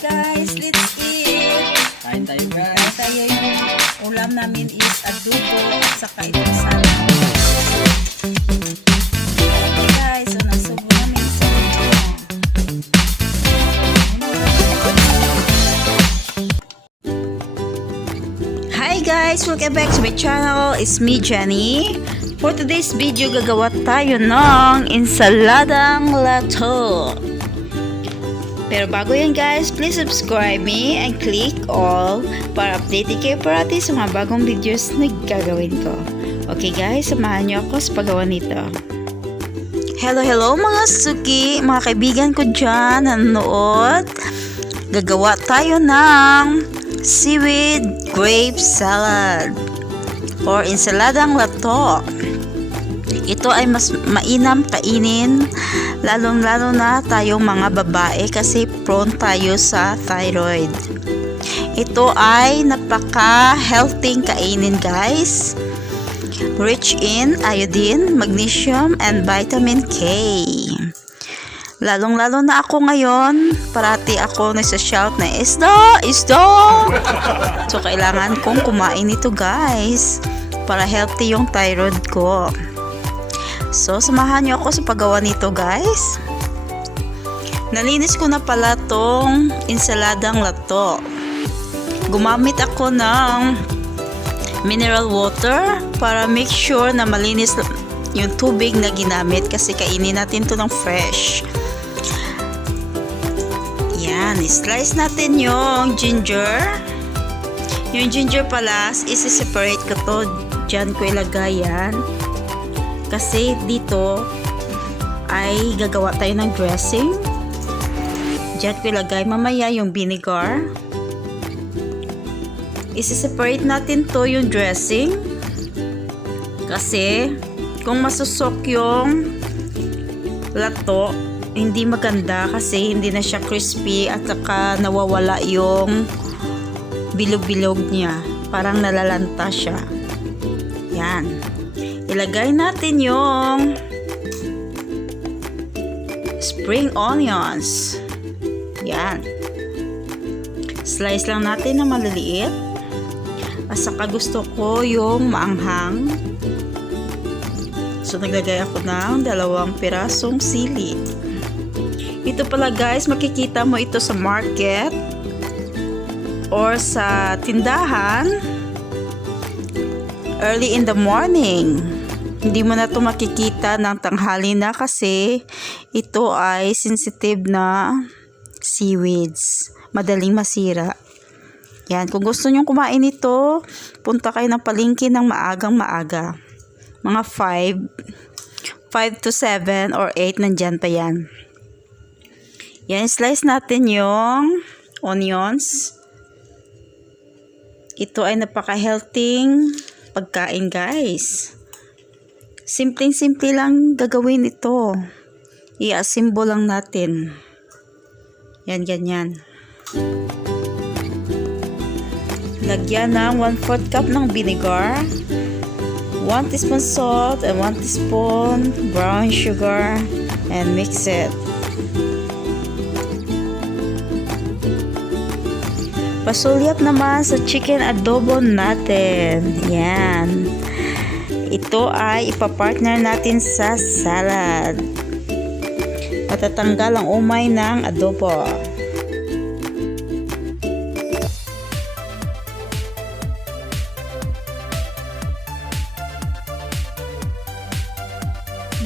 guys, let's eat. Kain tayo guys. Kaya tayo yung ulam namin is adobo at saka itong salad. Guys, so nasubo namin sa inyo. Hi guys, welcome back to my channel. It's me, Jenny. For today's video, gagawa tayo ng insaladang lato. Pero bago yan guys, please subscribe me and click all para update kayo parati sa mga bagong videos na gagawin ko. Okay guys, samahan niyo ako sa paggawa nito. Hello mga suki, mga kaibigan ko dyan nanonood. Gagawa tayo ng seaweed grape salad or insaladang lato. Ito ay mas mainam kainin, lalong-lalo na tayong mga babae kasi prone tayo sa thyroid. Ito ay napaka-healthy kainin guys. Rich in iodine, magnesium, and vitamin K. Lalong-lalo na ako ngayon, parati ako nasa-shout na isda! So, kailangan kong kumain ito guys para healthy yung thyroid ko. So, samahan niyo ako sa paggawa nito guys. Nalinis ko na pala tong insaladang lato. Gumamit ako ng mineral water para make sure na malinis yung tubig na ginamit kasi kainin natin to ng fresh. Yan, slice natin yung ginger. Yung ginger pala, isi-separate ko to. Diyan ko ilagay yan. Kasi dito ay gagawa tayo ng dressing. Diyan ko ilagay mamaya yung vinegar. Isi-separate natin to yung dressing. Kasi kung masusok yung lato, hindi maganda kasi hindi na siya crispy at saka nawawala yung bilog-bilog niya. Parang nalalanta siya. Yan. Ilagay natin yung spring onions. Yan. Slice lang natin na maliliit. At saka gusto ko yung maanghang. So, naglagay ako ng 2 pirasong sili. Ito pala guys, makikita mo ito sa market or sa tindahan early in the morning. Hindi mo na ito makikita ng tanghali na kasi ito ay sensitive na seaweeds. Madaling masira. Yan, kung gusto nyong kumain ito, punta kayo ng palengke ng maagang maaga. Mga 5 to 7 or 8 nandyan pa yan. Yan, slice natin yung onions. Ito ay napaka-healthy pagkain guys. Simpleng-simple lang gagawin ito. I-assemble lang natin. Yan, ganyan. Lagyan ng 1/4 cup ng vinegar, 1 teaspoon salt, and 1 teaspoon brown sugar, and mix it. Pasulyap naman sa chicken adobo natin. Yan. Ito ay ipapartner natin sa salad. Matatanggal ang umay ng adobo.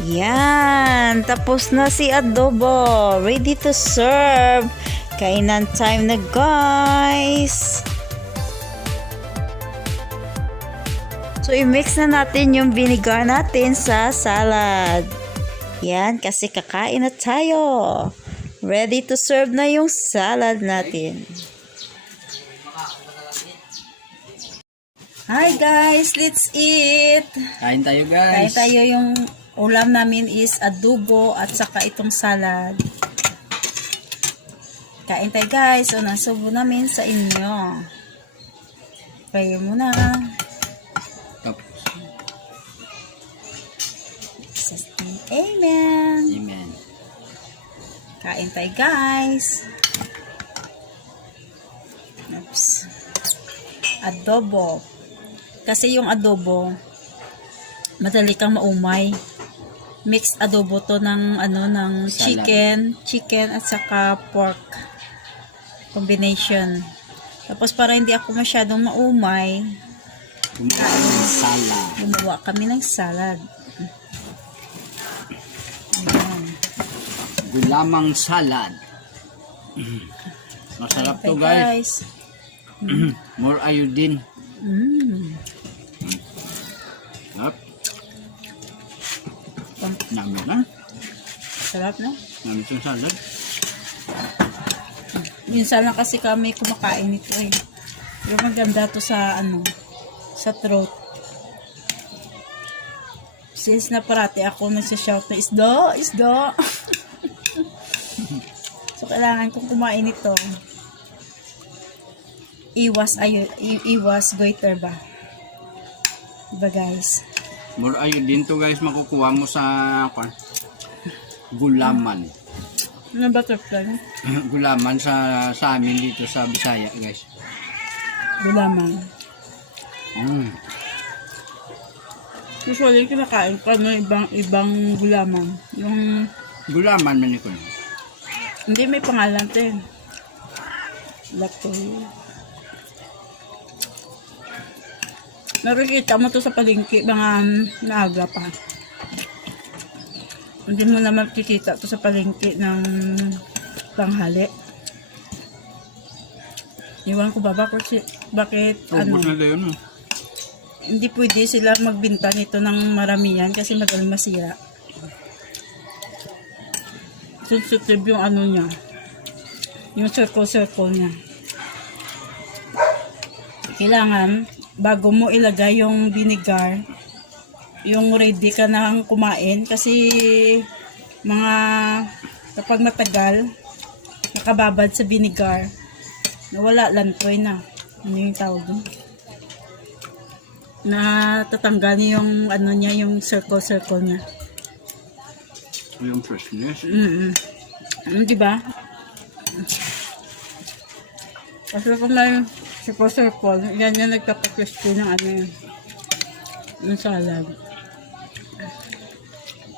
Yan. Tapos na si adobo. Ready to serve. Kainan time na guys. So, i-mix na natin yung vinegar natin sa salad. Yan, kasi kakain na tayo. Ready to serve na yung salad natin. Hi guys, let's eat. Kain tayo Kaya guys. tayo yung ulam namin is adobo at saka itong salad. Kain tayo guys. So, nasubo namin sa inyo. Prayer muna. Amen. Amen. Kain tayo guys. herbs. Adobo. Kasi yung adobo, madali kang maumay. Mixed adobo to ng ng chicken at saka pork combination. Tapos para hindi ako masyadong maumay, gumawa kami ng salad. Ayan. Gulamang salad. Masarap to, guys. More iodine. Sarap. Namin na. Sarap, no? Namin itong salad. Minsan lang kasi kami kumakain nito eh. Yung maganda to sa sa throat. Since na parati ako nagsashout na isda. So kailangan kong kumain ito. Iwas goiter ba? Diba guys? More iodine to, guys, makukuha mo sa gulaman. Ano butterfly? Gulaman sa amin dito sa Bisaya, guys. Gulaman. Usually kinakain ko ibang gulaman. Yung Gulaman man ito. hindi may pangalan to eh. Latoy. Nakikita mo to sa palengke, mga naaga pa. Hindi mo naman kikita to sa palengke ng tanghali. Iwan ko ba bakit Ubus na yun. hindi pwede sila magbinta nito ng maramihan kasi madaling masira. Sensitive yung niya. Yung circle niya. Kailangan bago mo ilagay yung vinegar, yung ready ka nang kumain kasi kapag matagal nakababad sa vinegar, nawala lantoy na. Ano yung tawag doon? Natatanggal yung niya, yung circle niya. Yung freshness. Diba? Kasi kung may circle, yan yung nagkapakrispy ng yung salad.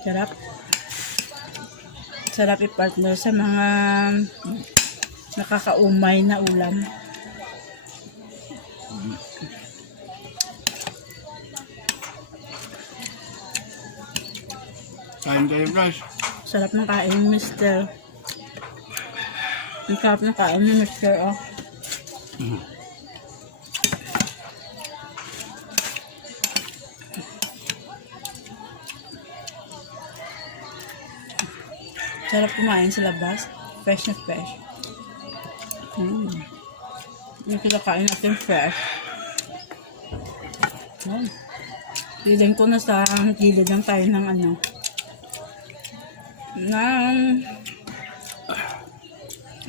Sarap. Sarap i-partner sa mga nakakaumay na ulam. Kain kayo, guys. Sarap ng kain ni Mr. Ang sarap ng kain ni Mr. Oh. Sarap kumain sa labas. Fresh na fresh. Yung kinakain natin fresh. Feeling ko na sa gilid lang tayo ng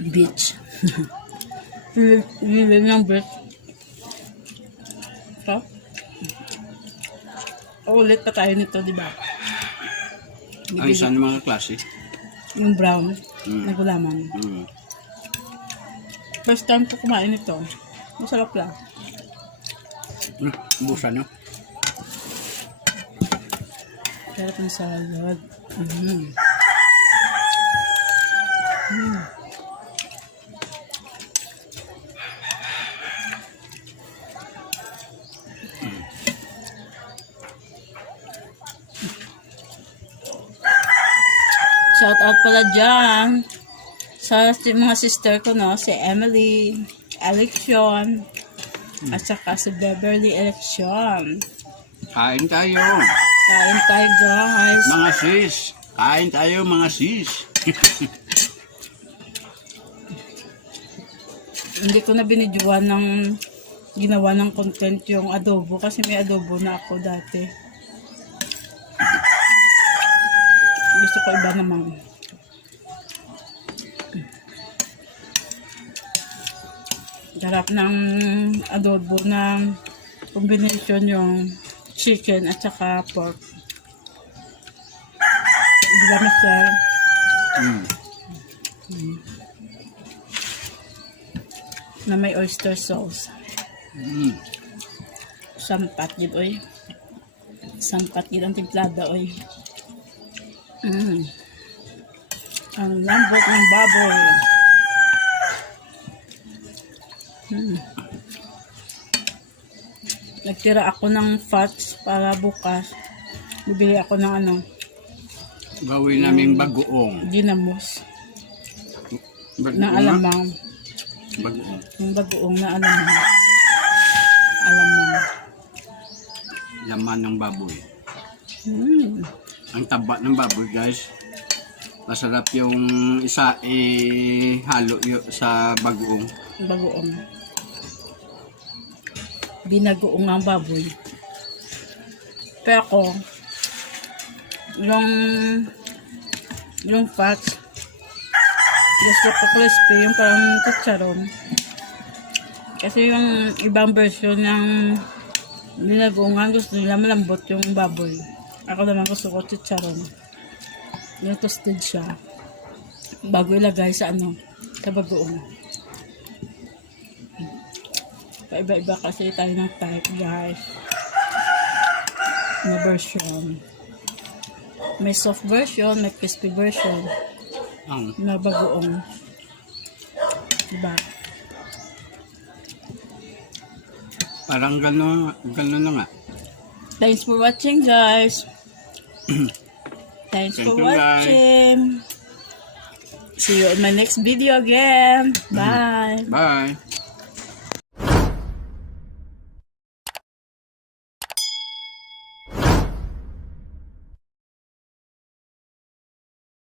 beach. Gilid ng beach. So, ulit pa tayo nito, di ba? Ang isa ng mga klase. Yung brown na gulaman. First time ko kumain ito. Masarap lang. Busa na. Sarap ng salad. Shout out pala dyan sa mga sister ko, no? Si Emily Election at saka si Beverly Election. Kain tayo. Kain tayo, guys. Mga sis. Kain tayo, mga sis. Hindi ko na binidyoan ng ginawa ng content yung adobo kasi may adobo na ako dati. Gusto ko iba naman. Sarap ng adobo na combination yung chicken at saka pork. Diba, Mr.? na may oyster sauce. Mm. Sampat gid oy. Sampat gid ang timplada oy. Ang lambot ng baboy. Nagtira ako ng fats para bukas. Bibili ako ng ano, Gawin namin bagoong. ginamos na alamang. Bagoong. Yung bagoong na alamang. Alamang. Laman ng baboy. Mm. Ang taba ng baboy, guys. Masarap yung isa halo sa bagoong. Bagoong. Binagoong ang baboy. Pero ako, yung fats, gusto ko crispy, yung parang chicharon. Kasi yung ibang version ng binagoongan, gusto nila malambot yung baboy. Ako naman gusto ko chicharon. Yung toasted siya. Bago ilagay sa sa bagoong. Paiba-iba kasi tayo ng type, guys. Na version. May soft version, may crispy version. Na bagoong. Diba? Parang gano'n na nga. Thanks for watching, guys. Thanks Thank for you, guys. watching. See you in my next video again. Bye. Bye!